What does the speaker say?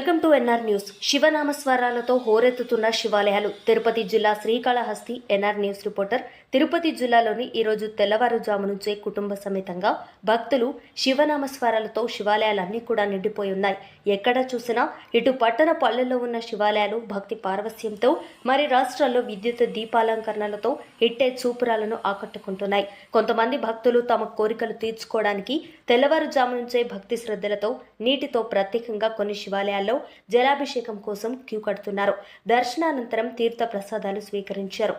Welcome to NR news. శివనామస్వరాలతో హోరెత్తుతున్న శివాలయాలు. తిరుపతి జిల్లా Srikalahasti. NR news reporter. Tirupati జిల్లాలోని ఈరోజు తెల్లవారుజాము నుంచే కుటుంబ సమేతంగా భక్తులు శివనామస్వరాలతో శివాలయాలన్నీ కూడా నిండిపోయి ఉన్నాయి. ఎక్కడ చూసినా ఇటు పట్టణ పల్లెల్లో ఉన్న శివాలయాలు భక్తి పారవస్యంతో, మరి రాష్ట్రాల్లో విద్యుత్ దీపాలంకరణలతో ఇట్టే చూపురాలను ఆకట్టుకుంటున్నాయి. కొంతమంది భక్తులు తమ కోరికలు తీర్చుకోవడానికి తెల్లవారుజాము నుంచే భక్తి శ్రద్ధలతో నీటితో ప్రత్యేకంగా కొన్ని శివాలయాల్లో జలాభిషేకం కోసం క్యూ కడుతున్నారు. దర్శనానంతరం తీర్థ ప్రసాదాలు స్వీకరించారు.